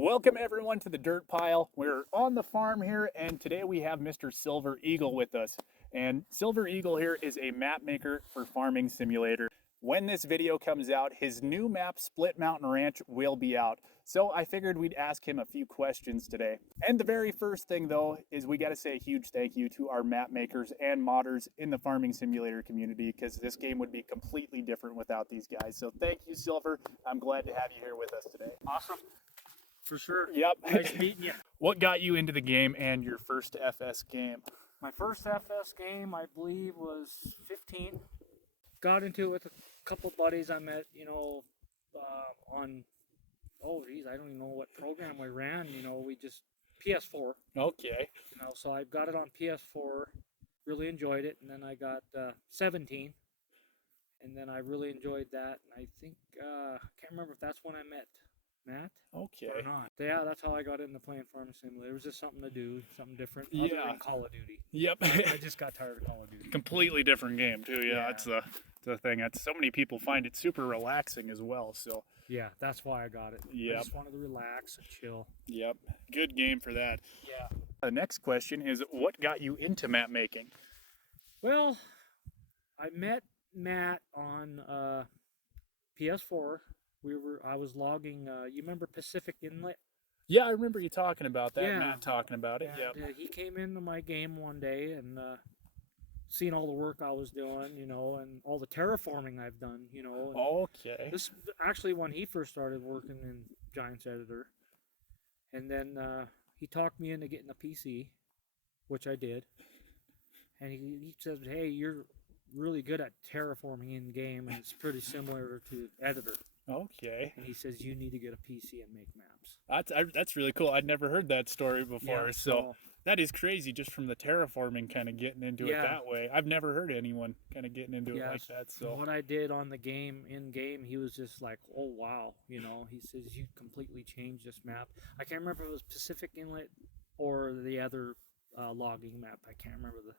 Welcome everyone to the Dirt Pile. We're on the farm here, and today we have Mr. Silver Eagle with us. And Silver Eagle here is a map maker for Farming Simulator. When this video comes out, his new map, Split Mountain Ranch, will be out. So I figured we'd ask him a few questions today. And the very first thing though is we got to say a huge thank you to our map makers and modders in the Farming Simulator community, because this game would be completely different without these guys. So thank you, Silver. I'm glad to have you here with us today. Awesome. For sure. Yep. Nice meeting you. What got you into the game and your first FS game? My first FS game, I believe, was 15. Got into it with a couple buddies I met, on, I don't even know what program we ran, we just, PS4. Okay. So I got it on PS4, really enjoyed it, and then I got 17. And then I really enjoyed that, and I think, can't remember if that's when I met Matt. Okay. Or not. Yeah, that's how I got into playing Farming Simulator. It was just something to do, something different. Yeah. Other than Call of Duty. Yep. I just got tired of Call of Duty. Completely different game too. Yeah, Yeah. that's the thing. That's so many people find it super relaxing as well. So. Yeah, that's why I got it. Yep. I just wanted to relax and chill. Yep. Good game for that. Yeah. The next question is, what got you into map making? Well, I met Matt on PS4. I was logging. You remember Pacific Inlet? Yeah, I remember you talking about that. Yeah. Matt talking about it. And, Yep. he came into my game one day and seen all the work I was doing, and all the terraforming I've done, and Okay. this actually when he first started working in Giants Editor, and then he talked me into getting a PC, which I did, and he said, "Hey, you're really good at terraforming in game, and it's pretty similar to Editor." Okay. And he says you need to get a PC and make maps. That's really cool. I'd never heard that story before. Yeah, so that is crazy, just from the terraforming kind of getting into it Yeah. that way. I've never heard anyone kind of getting into it Yeah, like that. So what I did on the game, in game, he was just like, "Oh wow," He says you completely changed this map. I can't remember if it was Pacific Inlet or the other logging map. I can't remember it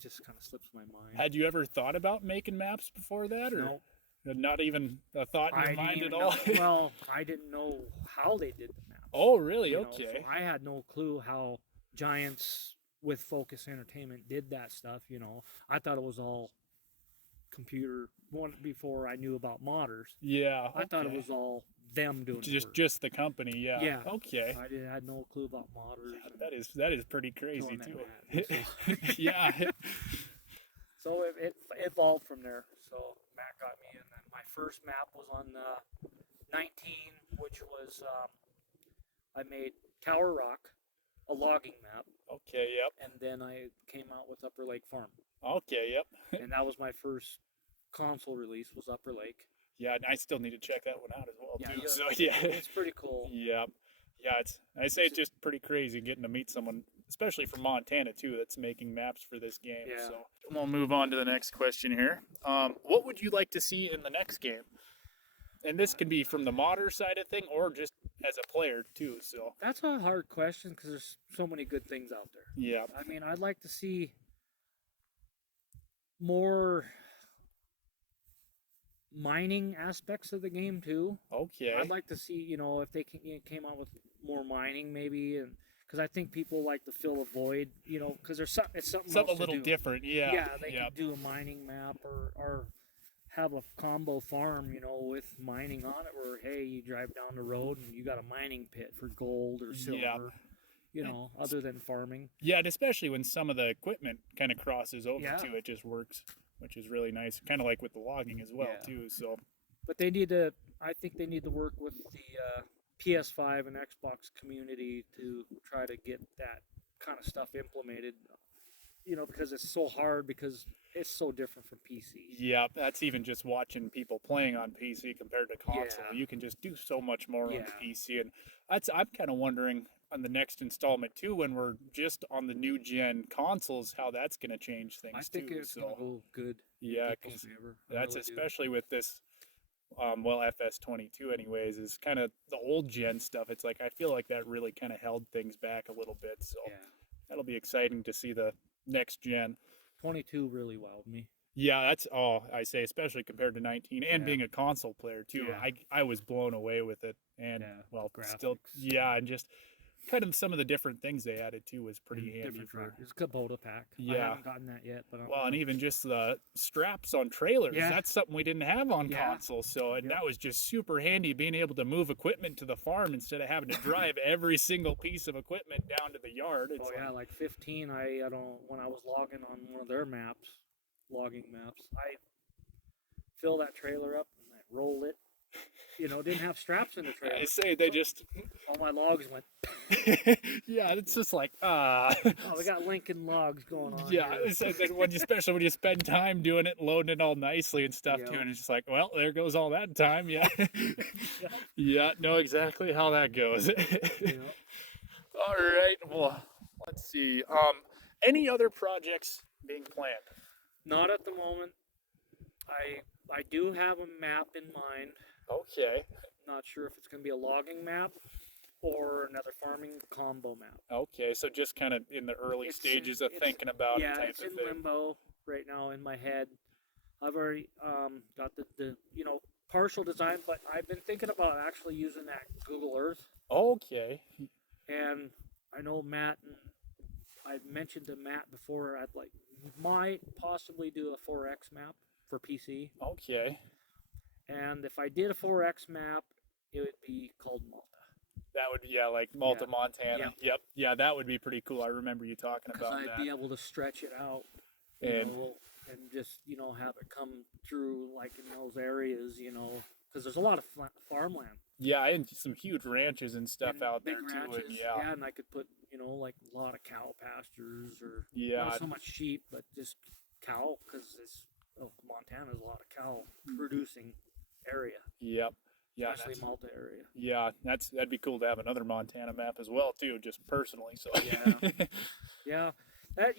just kind of slips my mind. had you ever thought about making maps before that, or No, not even a thought in your I mind didn't at even all? know. Well, I didn't know how they did the maps. Oh, really? you know, Okay. so I had no clue how Giants with Focus Entertainment did that stuff. I thought it was all computer. One before I knew about modders. Yeah. I thought it okay. was all them doing the work. just the company. Yeah. Yeah. Okay. I had no clue about modders. and That is pretty crazy doing too. that math. Yeah. So it evolved from there. So Matt got me, and then my first map was on 19, which was I made Tower Rock, a logging map, Okay. Yep. and then I came out with Upper Lake Farm, Okay. Yep. and that was my first console release. Was Upper Lake. Yeah. I still need to check that one out as well too. Yeah, So yeah. it's pretty cool. Yep. Yeah. It's just pretty crazy getting to meet someone, especially from Montana too, that's making maps for this game. Yeah. So we'll move on to the next question here. What would you like to see in the next game? And this can be from the modder side of thing, or just as a player too. So That's a hard question because there's so many good things out there. yeah. I mean, I'd like to see more mining aspects of the game too. Okay. I'd like to see, if they came out with more mining maybe, and because I think people like to fill a void, because it's something Something else a little to do. different. Yeah. Yeah, they yeah. could do a mining map or have a combo farm, with mining on it, where hey, you drive down the road and you got a mining pit for gold or silver. Yeah. Other than farming. Yeah, and especially when some of the equipment kind of crosses over Yeah. too, it just works, which is really nice. Kind of like with the logging as well Yeah. too. So But I think they need to work with the PS5 and Xbox community to try to get that kind of stuff implemented. Because it's so hard, because it's so different from PC. yeah, that's even just watching people playing on PC compared to console. Yeah. You can just do so much more on Yeah. the PC, and I'm kind of wondering on the next installment too, when we're just on the new gen consoles, how that's going to change things I think too. it's gonna go good. Yeah, Get 'cause those ever. I that's really do. especially with this FS22 anyways, is kind of the old gen stuff. It's like I feel like that really kind of held things back a little bit, so Yeah. that'll be exciting to see the next gen. 22 really wowed me. Yeah, that's all I say, especially compared to 19 and Yeah. being a console player too. Yeah. I was blown away with it. And Yeah, well, still, graphics. yeah, and just kind of some of the different things they added too was pretty And handy different for. track. It's a Kubota pack. I Yeah. haven't gotten that yet, but Well, and even just the straps on trailers, Yeah. that's something we didn't have on Yeah. console. So, and Yep. that was just super handy being able to move equipment to the farm instead of having to drive every single piece of equipment down to the yard. It's oh yeah, like 15. I don't when I was logging on one of their maps, logging maps, I fill that trailer up and I roll it. You know, didn't have straps in the trailer. I say they just, All my logs went. yeah, it's just like, Oh, we got Lincoln logs going on. yeah, here. it's when you, especially when you spend time doing it, loading it all nicely and stuff Yeah. too, and it's just like, well, there goes all that time. Yeah, yeah, know exactly how that goes. You know? All right, well, let's see. Any other projects being planned? Not at the moment. I do have a map in mind. Okay, Not sure if it's going to be a logging map or another farming combo map. okay, so just kind of in the early It's stages in- of it's- thinking about Yeah, it type it's of in thing. limbo right now in my head. I've already got the partial design, but I've been thinking about actually using that Google Earth. Okay, And I know Matt and I mentioned to Matt before might possibly do a 4X map for PC. okay, And if I did a 4X map, it would be called Malta. that would be, yeah, like Malta, Montana. Yeah. Yep, yeah, that would be pretty cool. I remember you talking Because about I'd that. be able to stretch it out, you And- know, and just have it come through like in those areas, because there's a lot of farmland. Yeah, and some huge ranches and stuff and out big there too. ranches. And yeah, and I could put like a lot of cow pastures or yeah, not so much sheep, but just cow because Montana's a lot of cow producing area, yep, yeah, especially that's- Malta area. yeah. That'd be cool to have another Montana map as well too, just personally. So Yeah. Yeah, that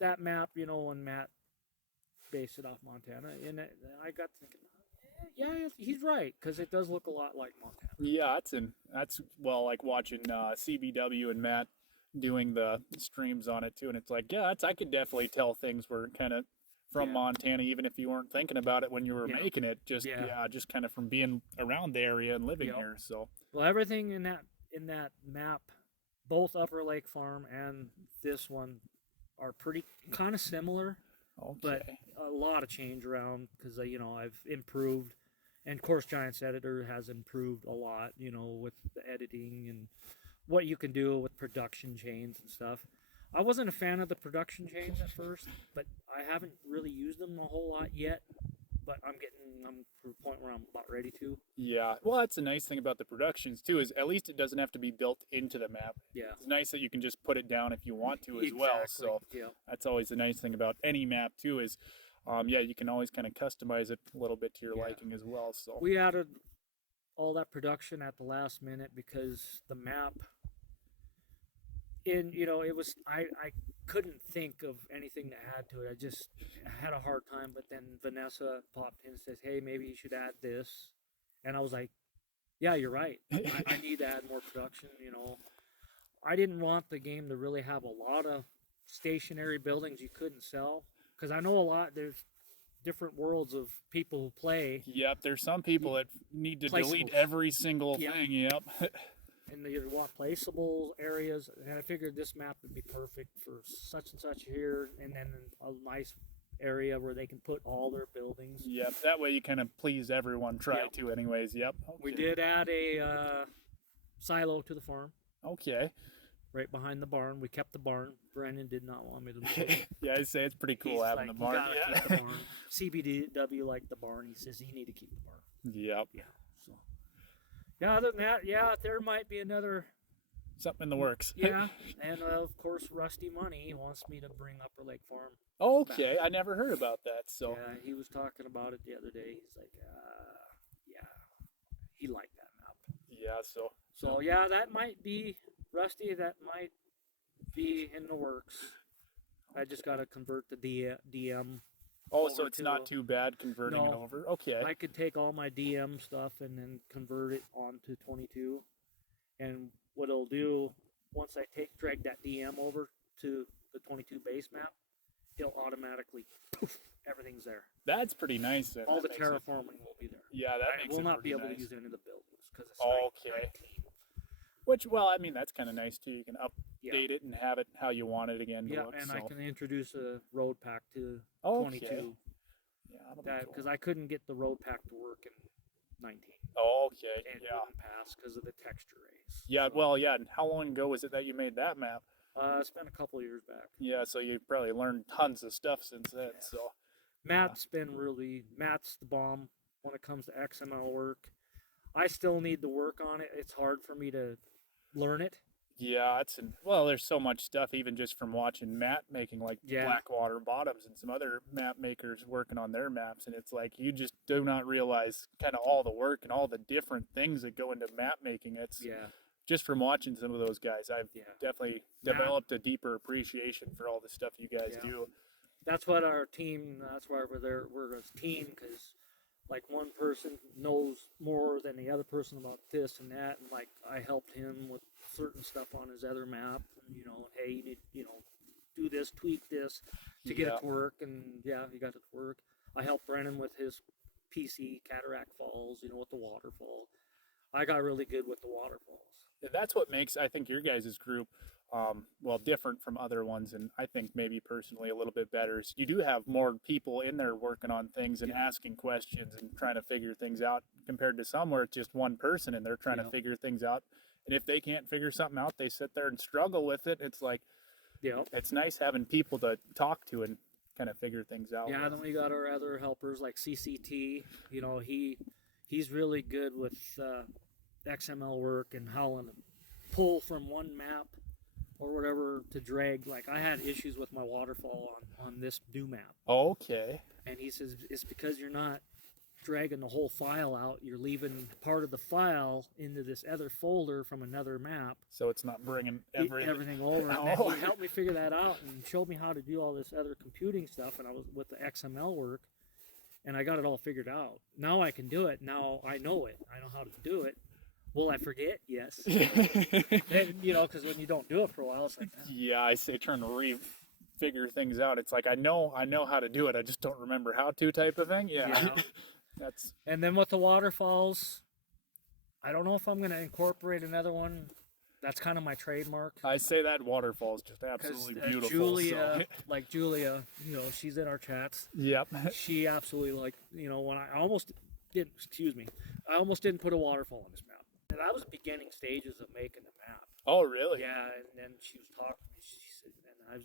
that map, when Matt based it off Montana, and I got thinking, yeah, he's right because it does look a lot like Montana. yeah, that's well, like watching CBW and Matt doing the streams on it too, and it's like, yeah, I could definitely tell things were kind of from Yeah. Montana, even if you weren't thinking about it when you were Yeah. making it. Just Yeah. just kind of from being around the area and living Yep. here. So Well, everything in that map, both Upper Lake Farm and this one, are pretty kind of similar, okay, but a lot of change around because I've improved, and of course Giants Editor has improved a lot, with the editing and what you can do with production chains and stuff. I wasn't a fan of the production chains at first, but I haven't really used them a whole lot yet. But I'm to the point where I'm about ready to. yeah. Well, that's the nice thing about the productions too, is at least it doesn't have to be built into the map. Yeah. It's nice that you can just put it down if you want to as well. So yeah. that's always the nice thing about any map too, is yeah, you can always kind of customize it a little bit to your Yeah. liking as well. So We added all that production at the last minute because the map it was I couldn't think of anything to add to it. I just had a hard time, but then Vanessa popped in and says, hey, maybe you should add this, and I was like, yeah, you're right. I need to add more production. I didn't want the game to really have a lot of stationary buildings you couldn't sell, because I know there's different worlds of people who play, yep, there's some people that need to delete Placeables. every single Yep. thing. Yep. and they want placeable areas, and I figured this map would be perfect for such and such here, and then a nice area where they can put all their buildings. Yep. That way you kind of please everyone. Try Yep. to, anyways. Yep. We Okay. did add a silo to the farm Okay. right behind the barn. We kept the barn. Brendan did not want me to move it. Yeah, I'd say it's pretty cool He's having like, the barn. You gotta Yeah. keep the barn. CBW liked the barn. He says you need to keep the barn. Yep. Yeah. So. Yeah. Other than that, yeah, there might be another. Something in the works. Yeah, and of course, Rusty Money wants me to bring Upper Lake Farm. Okay, I never heard about that. So Yeah, he was talking about it the other day. He's like, yeah, he liked that map. yeah, So yeah, that might be Rusty. That might be in the works. I just got to convert the DM. oh, so over it's not to- too bad converting it No. over. Okay. I could take all my DM stuff and then convert it onto 22. And what it'll do once I drag that DM over to the 22 base map, it'll automatically, poof, everything's there. That's pretty nice. Then. All That the makes it- terraforming will be there. Yeah, that I makes will it not be pretty able nice. to use any of the buildings because it's Okay. 19. Which, well, I mean, that's kind of nice too. You can update Yeah. it and have it how you want it again to Yeah, look. and so. I can introduce a road pack to Okay. 22. Yeah, that'll be That cool. because I couldn't get the road pack to work in 19. Okay. And it Yeah. wouldn't pass because of the texture race. Yeah. So, Well, yeah. And how long ago was it that you made that map? it's been a couple of years back. Yeah. So you probably learned tons of stuff since then. Yes. So. Matt's the bomb when it comes to XML work. I still need to work on it. It's hard for me to learn it. Yeah, well, there's so much stuff even just from watching Matt making like Yeah. Blackwater Bottoms and some other map makers working on their maps, and it's like you just do not realize kind of all the work and all the different things that go into map making. It's Yeah, just from watching some of those guys, I've yeah. definitely Matt- developed a deeper appreciation for all the stuff you guys Yeah. do. That's what our team. That's why we're there. We're a team because, like, one person knows more than the other person about this and that, and like I helped him with certain stuff on his other map. And, hey, you need, do this, tweak this to get Yeah. it to work, and yeah, he got it to work. I helped Brennan with his PC Cataract Falls, with the waterfall. I got really good with the waterfalls. And that's what makes, I think, your guys' group, well, different from other ones, and I think maybe personally a little bit better. Is you do have more people in there working on things and Yeah. asking questions and trying to figure things out compared to some where it's just one person and they're trying Yeah. to figure things out. And if they can't figure something out, they sit there and struggle with it. It's like, Yeah. it's nice having people to talk to and kind of figure things out. Yeah, with. then we got our other helpers like CCT. He's really good with XML work and how to pull from one map or whatever to drag. Like I had issues with my waterfall on this new map, Okay. and he says it's because you're not dragging the whole file out. You're leaving part of the file into this other folder from another map. So it's not bringing everything. over. And then Oh. he helped me figure that out and showed me how to do all this other computing stuff. And I was with the XML work, and I got it all figured out. Now I can do it. Now I know it. I know how to do it. Will I forget? Yes. And, because when you don't do it for a while, it's like, Yeah, I say trying to figure things out. It's like I know how to do it. I just don't remember how to type of thing. Yeah. Yeah. That's And then with the waterfalls, I don't know if I'm going to incorporate another one. That's kind of my trademark. I say that waterfall is just Because absolutely beautiful. Julia, so. Julia, she's in our chats. Yep. She absolutely when I almost didn't put a waterfall on this map. And that was the beginning stages of making the map. Oh, really? Yeah, and then she was talking to me. She said, and I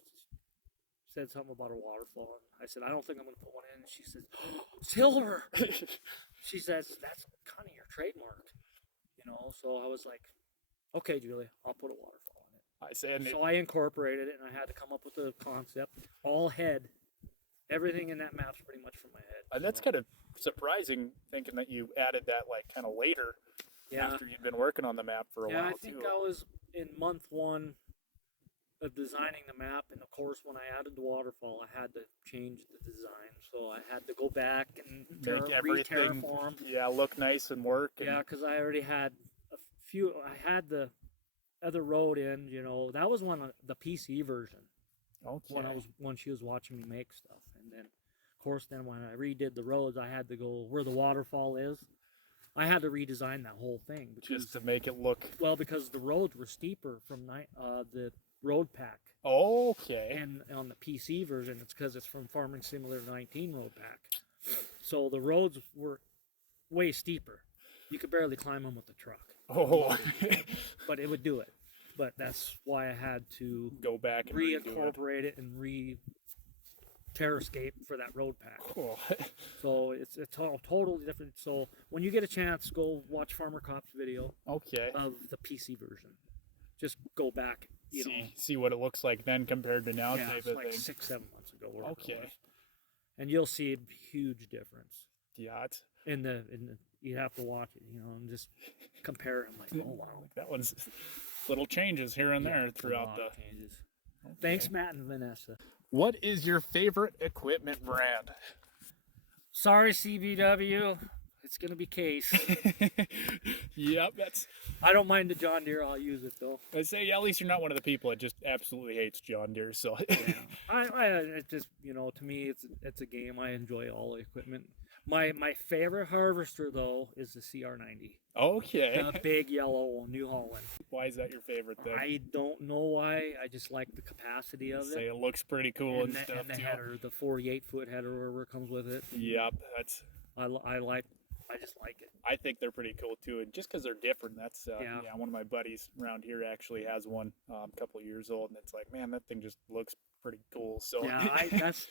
said something about a waterfall. And I said, I don't think I'm going to put one in. And she said, silver. She says, that's kind of your trademark. So I was like, okay, Julia, I'll put a waterfall on it. I say, and So I incorporated it, and I had to come up with a concept. All head. Everything in that map's pretty much from my head. and that's kind of surprising, thinking that you added that like kind of later Yeah. after you'd been working on the map for a Yeah, while I think too. I was in month 1 of designing the map, and of course, when I added the waterfall, I had to change the design. So I had to go back and Make everything re-terraform. look nice and work. And, Yeah, because I already had a few. I had the other road in. That was one of the PC version Okay. when she was watching me make stuff, and then of course, then when I redid the roads, I had to go where the waterfall is. I had to redesign that whole thing because just to make it look because the roads were steeper from the road pack, okay. and on the PC version, it's because it's from Farming Simulator 19 road pack. So the roads were way steeper. You could barely climb them with the truck, Oh, but it would do it. But that's why I had to go back and redo it. reincorporate it and terrascape for that road pack. Cool. So it's totally different. So when you get a chance, go watch Farmer Cop's video Okay. of the PC version. Just go back, See what it looks like then compared to now yeah, type it's of like thing. 6-7 months ago. whatever it Okay. was. And you'll see a huge difference Yeah, it's, in the. You have to watch it, and just compare it. I'm like, oh wow, that one's little changes here and Yeah, there it's a throughout lot the. of changes. Thanks, Matt and Vanessa. What is your favorite equipment brand? Sorry, CBW. It's gonna be Case. Yep, that's. I don't mind the John Deere. I'll use it though. I say, yeah, at least you're not one of the people that just absolutely hates John Deere. So. It just, to me, it's a game. I enjoy all the equipment. My favorite harvester though is the CR90. Okay. The big yellow New Holland. Why is that your favorite thing? I don't know why. I just like the capacity of Say it. it looks pretty cool and, And stuff the too. header, the 48-foot header, whatever comes with it. Yep, that's. I just like it. I think they're pretty cool too, and just because they're different. That's Yeah. One of my buddies around here actually has one, a couple of years old, and it's like, man, that thing just looks pretty cool. So Yeah, that's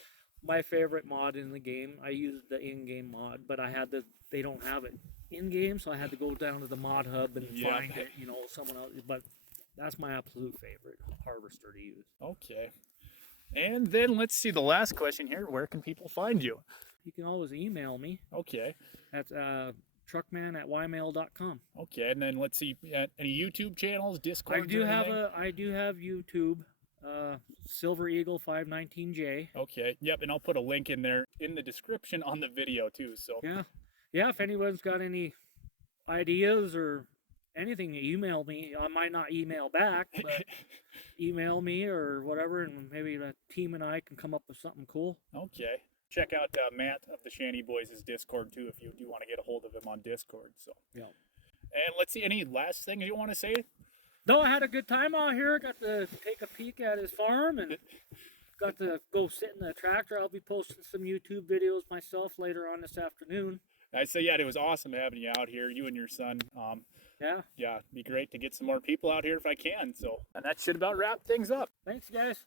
my favorite mod in the game. I used the in-game mod, but they don't have it in-game, so I had to go down to the mod hub and Yeah. find it, someone else. But that's my absolute favorite harvester to use. Okay. And then let's see the last question here. Where can people find you? You can always email me Okay. at truckman@ymail.com. Okay. And then let's see any YouTube channels, Discord. I do have YouTube, Silver Eagle 519J. Okay. Yep. And I'll put a link in there in the description on the video too. So Yeah. If anyone's got any ideas or anything, email me. I might not email back, but email me or whatever, and maybe the team and I can come up with something cool. Okay. Check out Matt of the Shanty Boys' Discord too if you do want to get a hold of him on Discord. So Yeah. And let's see, any last things you want to say? No, I had a good time out here. Got to take a peek at his farm and got to go sit in the tractor. I'll be posting some YouTube videos myself later on this afternoon. I say, yeah, it was awesome having you out here, you and your son. Yeah. Yeah, it'd be great to get some more people out here if I can. So, and that should about wrap things up. Thanks, guys.